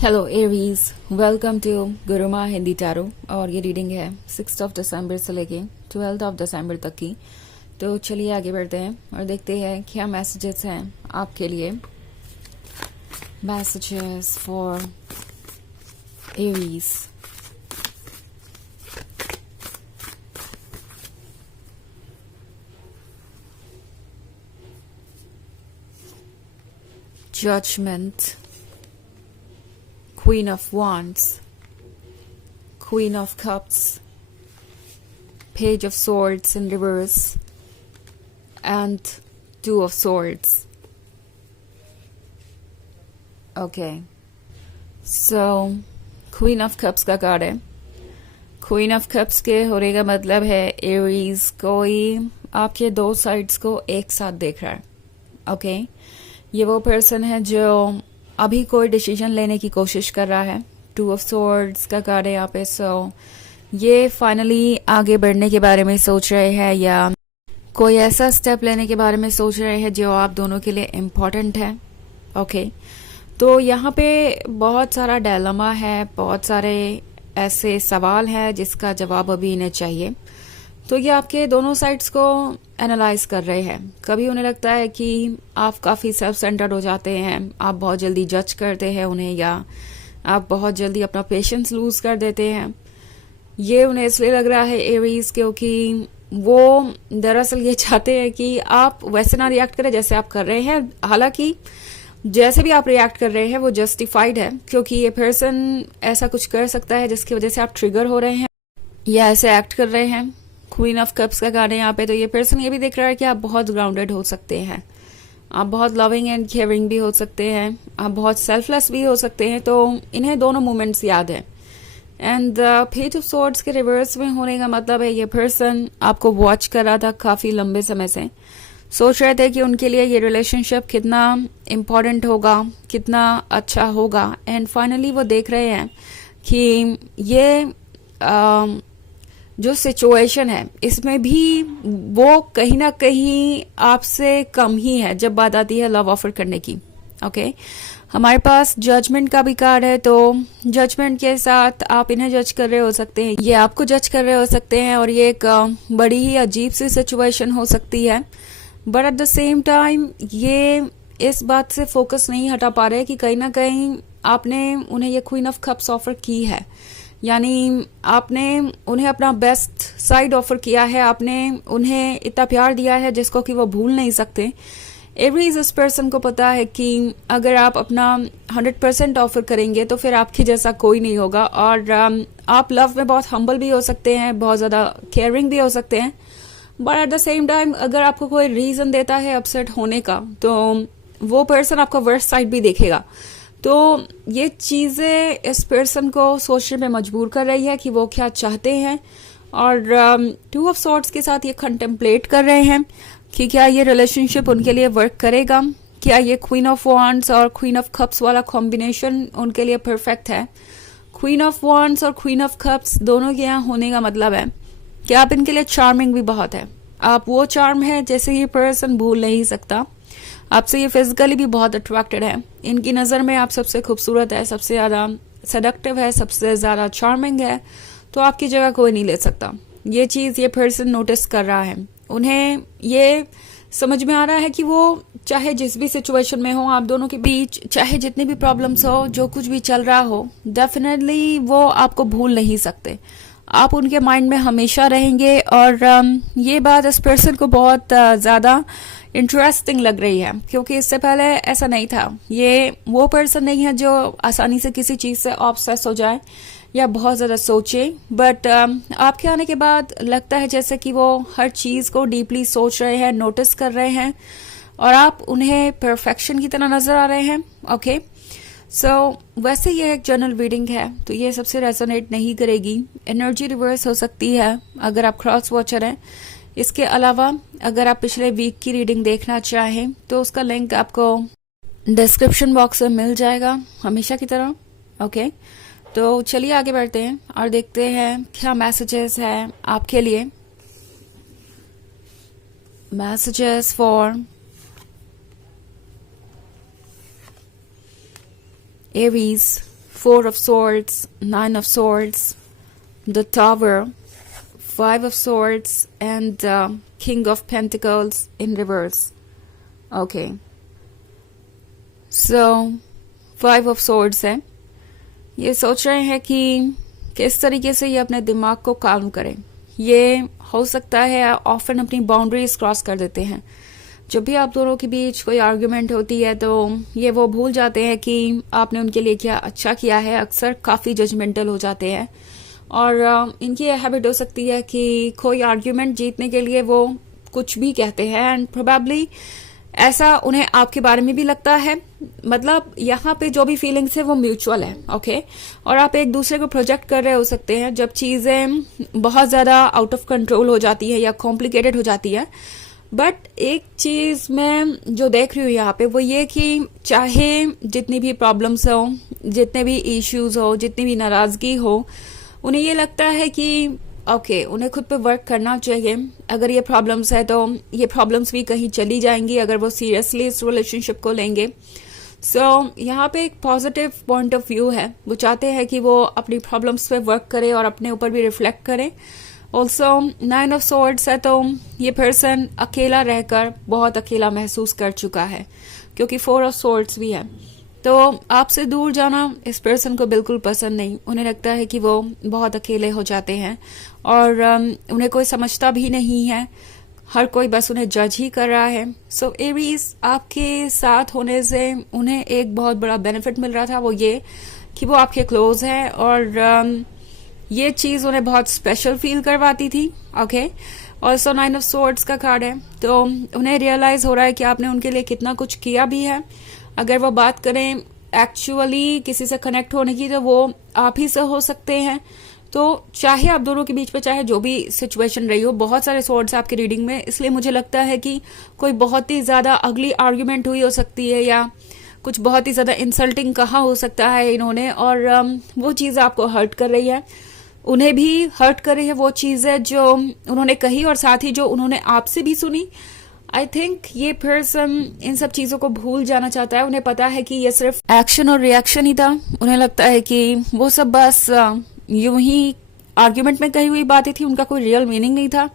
Hello Aries, welcome to Guruma Hindi tarot. और ये reading है 6 दिसंबर से लेके 12 दिसंबर तक की। तो चलिए आगे बढ़ते हैं और देखते हैं क्या मैसेजेस हैं आपके लिए। Messages for Aries. Judgement, Queen of Wands, Queen of Cups, Page of Swords in reverse, and Two of Swords. Okay. So, Queen of Cups का कार्ड है। Queen of Cups के होने का मतलब है एरीज कोई आपके दो साइड्स को एक साथ देख रहा है। ओके ये वो पर्सन है जो अभी कोई डिसीजन लेने की कोशिश कर रहा है। टू ऑफ सॉर्ड्स का कार्ड है यहाँ पे। सो ये फाइनली आगे बढ़ने के बारे में सोच रहे हैं या कोई ऐसा स्टेप लेने के बारे में सोच रहे हैं जो आप दोनों के लिए इम्पोर्टेंट है। ओके तो यहाँ पे बहुत सारा डायलमा है, बहुत सारे ऐसे सवाल हैं जिसका जवाब अभी इन्हें चाहिए। तो ये आपके दोनों साइड्स को एनालाइज कर रहे हैं। कभी उन्हें लगता है कि आप काफ़ी सेल्फ सेंटर्ड हो जाते हैं, आप बहुत जल्दी जज करते हैं उन्हें, या आप बहुत जल्दी अपना पेशेंस लूज कर देते हैं। ये उन्हें इसलिए लग रहा है एरीज क्योंकि वो दरअसल ये चाहते हैं कि आप वैसे ना रिएक्ट करें जैसे आप कर रहे हैं। हालांकि जैसे भी आप रिएक्ट कर रहे हैं वो जस्टिफाइड है, क्योंकि ये पर्सन ऐसा कुछ कर सकता है जिसकी वजह से आप ट्रिगर हो रहे हैं या ऐसे एक्ट कर रहे हैं। क्वीन ऑफ कप्स का कार्ड है यहाँ पे। तो ये पर्सन ये भी देख रहा है कि आप बहुत ग्राउंडेड हो सकते हैं, आप बहुत लविंग एंड केयरिंग भी हो सकते हैं, आप बहुत सेल्फलेस भी हो सकते हैं। तो इन्हें दोनों मोमेंट्स याद है। एंड पेज ऑफ सॉर्ड्स के रिवर्स में होने का मतलब है ये पर्सन आपको वॉच कर रहा था काफी लंबे समय से, सोच रहे थे कि उनके लिए ये रिलेशनशिप कितना इम्पोर्टेंट होगा, कितना अच्छा होगा। एंड फाइनली वो देख रहे हैं कि ये जो सिचुएशन है इसमें भी वो कहीं ना कहीं आपसे कम ही है जब बात आती है लव ऑफर करने की। ओके हमारे पास जजमेंट का भी कार्ड है। तो जजमेंट के साथ आप इन्हें जज कर रहे हो सकते हैं, ये आपको जज कर रहे हो सकते हैं, और ये एक बड़ी ही अजीब सी सिचुएशन हो सकती है। But at the same time ये इस बात से फोकस नहीं हटा पा रहे कि कहीं ना कहीं आपने उन्हें ये क्वीन ऑफ कप्स ऑफर की है, यानी आपने उन्हें अपना बेस्ट साइड ऑफर किया है, आपने उन्हें इतना प्यार दिया है जिसको कि वो भूल नहीं सकते। एवरीज इस पर्सन को पता है कि अगर आप अपना 100% ऑफर करेंगे तो फिर आपकी जैसा कोई नहीं होगा। और आप लव में बहुत हम्बल भी हो सकते हैं, बहुत ज़्यादा केयरिंग भी हो सकते हैं। But at the same time अगर आपको कोई रीज़न देता है अपसेट होने का तो वो पर्सन आपका वर्स्ट साइड भी देखेगा। तो ये चीज़ें इस पर्सन को सोचने में मजबूर कर रही है कि वो क्या चाहते हैं। और टू ऑफ सॉर्ड्स के साथ ये कंटेम्पलेट कर रहे हैं कि क्या ये रिलेशनशिप उनके लिए वर्क करेगा, क्या ये क्वीन ऑफ वॉन्ड्स और क्वीन ऑफ कप्स वाला कॉम्बिनेशन उनके लिए परफेक्ट है। क्वीन ऑफ वॉन्ड्स और क्वीन ऑफ कप्स दोनों के यहाँ होने का मतलब है कि आप इनके लिए चार्मिंग भी बहुत है। आप वो चार्म है जैसे ये पर्सन भूल नहीं सकता। आपसे ये फिजिकली भी बहुत अट्रैक्टेड है, इनकी नज़र में आप सबसे खूबसूरत है, सबसे ज़्यादा सेडक्टिव है, सबसे ज़्यादा चार्मिंग है। तो आपकी जगह कोई नहीं ले सकता। ये चीज़ ये पर्सन नोटिस कर रहा है। उन्हें ये समझ में आ रहा है कि वो चाहे जिस भी सिचुएशन में हो, आप दोनों के बीच चाहे जितनी भी प्रॉब्लम्स हो, जो कुछ भी चल रहा हो, डेफिनेटली वो आपको भूल नहीं सकते। आप उनके माइंड में हमेशा रहेंगे। और ये बात इस पर्सन को बहुत ज़्यादा इंटरेस्टिंग लग रही है, क्योंकि इससे पहले ऐसा नहीं था। ये वो पर्सन नहीं है जो आसानी से किसी चीज़ से ऑब्सेस हो जाए या बहुत ज़्यादा सोचे। बट आपके आने के बाद लगता है जैसे कि वो हर चीज़ को डीपली सोच रहे हैं, नोटिस कर रहे हैं, और आप उन्हें परफेक्शन की तरह नज़र आ रहे हैं। ओके सो वैसे ये एक जनरल रीडिंग है तो ये सबसे रेजोनेट नहीं करेगी। एनर्जी रिवर्स हो सकती है अगर आप क्रॉस वॉचर हैं। इसके अलावा अगर आप पिछले वीक की रीडिंग देखना चाहें तो उसका लिंक आपको डिस्क्रिप्शन बॉक्स में मिल जाएगा हमेशा की तरह। ओके तो चलिए आगे बढ़ते हैं और देखते हैं क्या मैसेजेस हैं आपके लिए। Messages for Aries 4 of Swords, 9 of Swords, the Tower, 5 of Swords, and King of Pentacles in reverse. Okay. So 5 of Swords है. ये सोच रहे हैं कि किस तरीके से ये अपने दिमाग को काम करें. ये हो सकता है ऑफन अपनी बाउंड्रीज क्रॉस कर देते हैं. जब भी आप दोनों के बीच कोई आर्ग्यूमेंट होती है तो ये वो भूल जाते हैं कि आपने उनके लिए क्या अच्छा किया है. अक्सर काफी जजमेंटल हो जाते हैं और इनकी यह हैबिट हो सकती है कि कोई आर्ग्यूमेंट जीतने के लिए वो कुछ भी कहते हैं एंड प्रोबेबली ऐसा उन्हें आपके बारे में भी लगता है. मतलब यहाँ पे जो भी फीलिंग्स है वो म्यूचुअल है. ओके. और आप एक दूसरे को प्रोजेक्ट कर रहे हो सकते हैं जब चीजें बहुत ज्यादा आउट ऑफ कंट्रोल हो जाती है या कॉम्प्लिकेटेड हो जाती है. बट एक चीज मैं जो देख रही हूँ यहाँ पे वो ये कि चाहे जितनी भी प्रॉब्लम्स हो, जितने भी इश्यूज हो, जितनी भी नाराजगी हो, उन्हें ये लगता है कि ओके उन्हें खुद पे वर्क करना चाहिए. अगर ये प्रॉब्लम्स है तो ये प्रॉब्लम्स भी कहीं चली जाएंगी अगर वो सीरियसली इस रिलेशनशिप को लेंगे. सो यहाँ पे एक पॉजिटिव पॉइंट ऑफ व्यू है. वो चाहते हैं कि वो अपनी प्रॉब्लम्स पे वर्क करे और अपने ऊपर भी रिफ्लेक्ट करे. ऑल्सो 9 ऑफ सॉर्ड्स है तो ये पर्सन अकेला रहकर बहुत अकेला महसूस कर चुका है क्योंकि 4 ऑफ सॉर्ड्स भी है. तो आपसे दूर जाना इस पर्सन को बिल्कुल पसंद नहीं. उन्हें लगता है कि वो बहुत अकेले हो जाते हैं और उन्हें कोई समझता भी नहीं है. हर कोई बस उन्हें जज ही कर रहा है. सो एरीज आपके साथ होने से उन्हें एक बहुत बड़ा बेनिफिट मिल रहा था. वो ये कि वो आपके क्लोज है और ये चीज उन्हें बहुत स्पेशल फील करवाती थी. ओके. और सो 9 ऑफ सॉर्ड्स का कार्ड है तो उन्हें रियलाइज हो रहा है कि आपने उनके लिए कितना कुछ किया भी है. अगर वो बात करें एक्चुअली किसी से कनेक्ट होने की तो वो आप ही से हो सकते हैं. तो चाहे आप दोनों के बीच में चाहे जो भी सिचुएशन रही हो, बहुत सारे सॉर्ड्स आपकी रीडिंग में, इसलिए मुझे लगता है कि कोई बहुत ही ज्यादा अगली आर्ग्यूमेंट हुई हो सकती है या कुछ बहुत ही ज्यादा इंसल्टिंग कहा हो सकता है इन्होंने और वो चीज आपको हर्ट कर रही है. उन्हें भी हर्ट कर रही है वो चीजें जो उन्होंने कही और साथ ही जो उन्होंने आपसे भी सुनी. आई थिंक ये पर्सन इन सब चीजों को भूल जाना चाहता है. उन्हें पता है कि ये सिर्फ एक्शन और रिएक्शन ही था. उन्हें लगता है कि वो सब बस यूं ही आर्ग्यूमेंट में कही हुई बातें थी. उनका कोई रियल मीनिंग नहीं था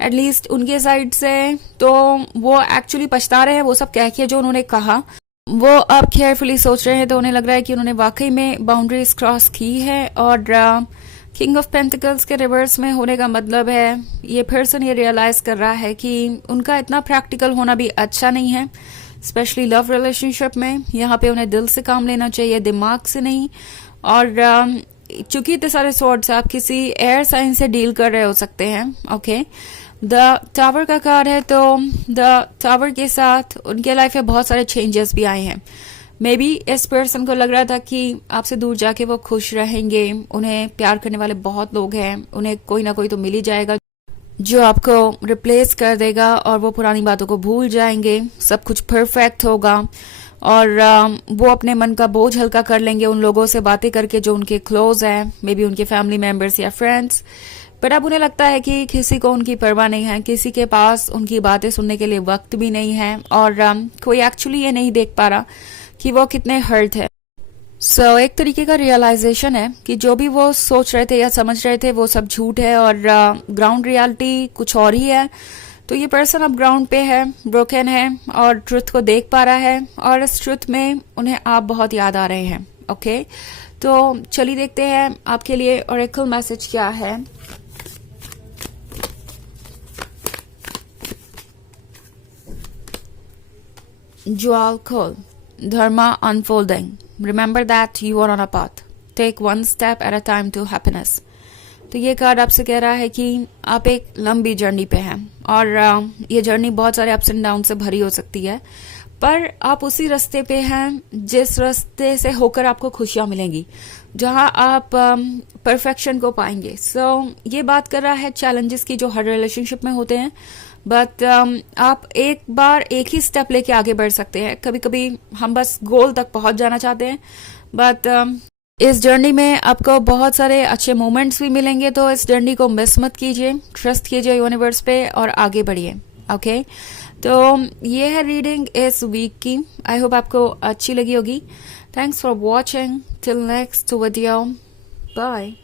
एटलीस्ट उनके साइड से. तो वो एक्चुअली पछता रहे हैं वो सब कह के जो उन्होंने कहा. वो अब केयरफुली सोच रहे हैं तो उन्हें लग रहा है कि उन्होंने वाकई में बाउंड्रीज क्रॉस की है. और किंग ऑफ पेंटिकल्स के रिवर्स में होने का मतलब है ये पर्सन ये रियलाइज कर रहा है कि उनका इतना प्रैक्टिकल होना भी अच्छा नहीं है, स्पेशली लव रिलेशनशिप में. यहाँ पे उन्हें दिल से काम लेना चाहिए, दिमाग से नहीं. और चूंकि इतने सारे सॉर्ड्स आप किसी एयर साइन से डील कर रहे हो सकते हैं. ओके. द टावर का कार्ड है तो द टावर के साथ उनके लाइफ में बहुत सारे चेंजेस भी आए हैं. मे बी इस पर्सन को लग रहा था कि आपसे दूर जाके वो खुश रहेंगे. उन्हें प्यार करने वाले बहुत लोग हैं. उन्हें कोई ना कोई तो मिल ही जाएगा जो आपको रिप्लेस कर देगा और वो पुरानी बातों को भूल जाएंगे. सब कुछ परफेक्ट होगा और वो अपने मन का बोझ हल्का कर लेंगे उन लोगों से बातें करके जो उनके क्लोज हैं, मे बी उनके फैमिली मेंबर्स या फ्रेंड्स. बट अब उन्हें लगता है कि किसी को उनकी परवाह नहीं है, किसी के पास उनकी बातें सुनने के लिए वक्त भी नहीं है और कोई एक्चुअली ये नहीं देख पा रहा कि वो कितने हर्ट है. सो एक तरीके का रियलाइजेशन है कि जो भी वो सोच रहे थे या समझ रहे थे वो सब झूठ है और ग्राउंड रियलिटी कुछ और ही है. तो ये पर्सन अब ग्राउंड पे है, ब्रोकन है और ट्रुथ को देख पा रहा है और इस ट्रुथ में उन्हें आप बहुत याद आ रहे हैं. ओके. तो चलिए देखते हैं आपके लिए ऑरेकल मैसेज क्या है. Jewel call. Dharma unfolding. Remember that you are on a path. Take one step at a time to happiness. तो ये कार्ड आपसे कह रहा है कि आप एक लंबी जर्नी पे हैं और ये जर्नी बहुत सारे अप्स एंड डाउन से भरी हो सकती है, पर आप उसी रास्ते पे हैं जिस रास्ते से होकर आपको खुशियां मिलेंगी, जहां आप परफेक्शन को पाएंगे. सो ये बात कर रहा है चैलेंजेस की जो हर रिलेशनशिप में होते हैं. बट आप एक बार एक ही स्टेप लेके आगे बढ़ सकते हैं. कभी कभी हम बस गोल तक पहुंच जाना चाहते हैं बट इस जर्नी में आपको बहुत सारे अच्छे मोमेंट्स भी मिलेंगे. तो इस जर्नी को मिस मत कीजिए, ट्रस्ट कीजिए यूनिवर्स पे और आगे बढ़िए. ओके. तो ये है रीडिंग इस वीक की. आई होप आपको अच्छी लगी होगी. Thanks for watching. Till next video. Bye.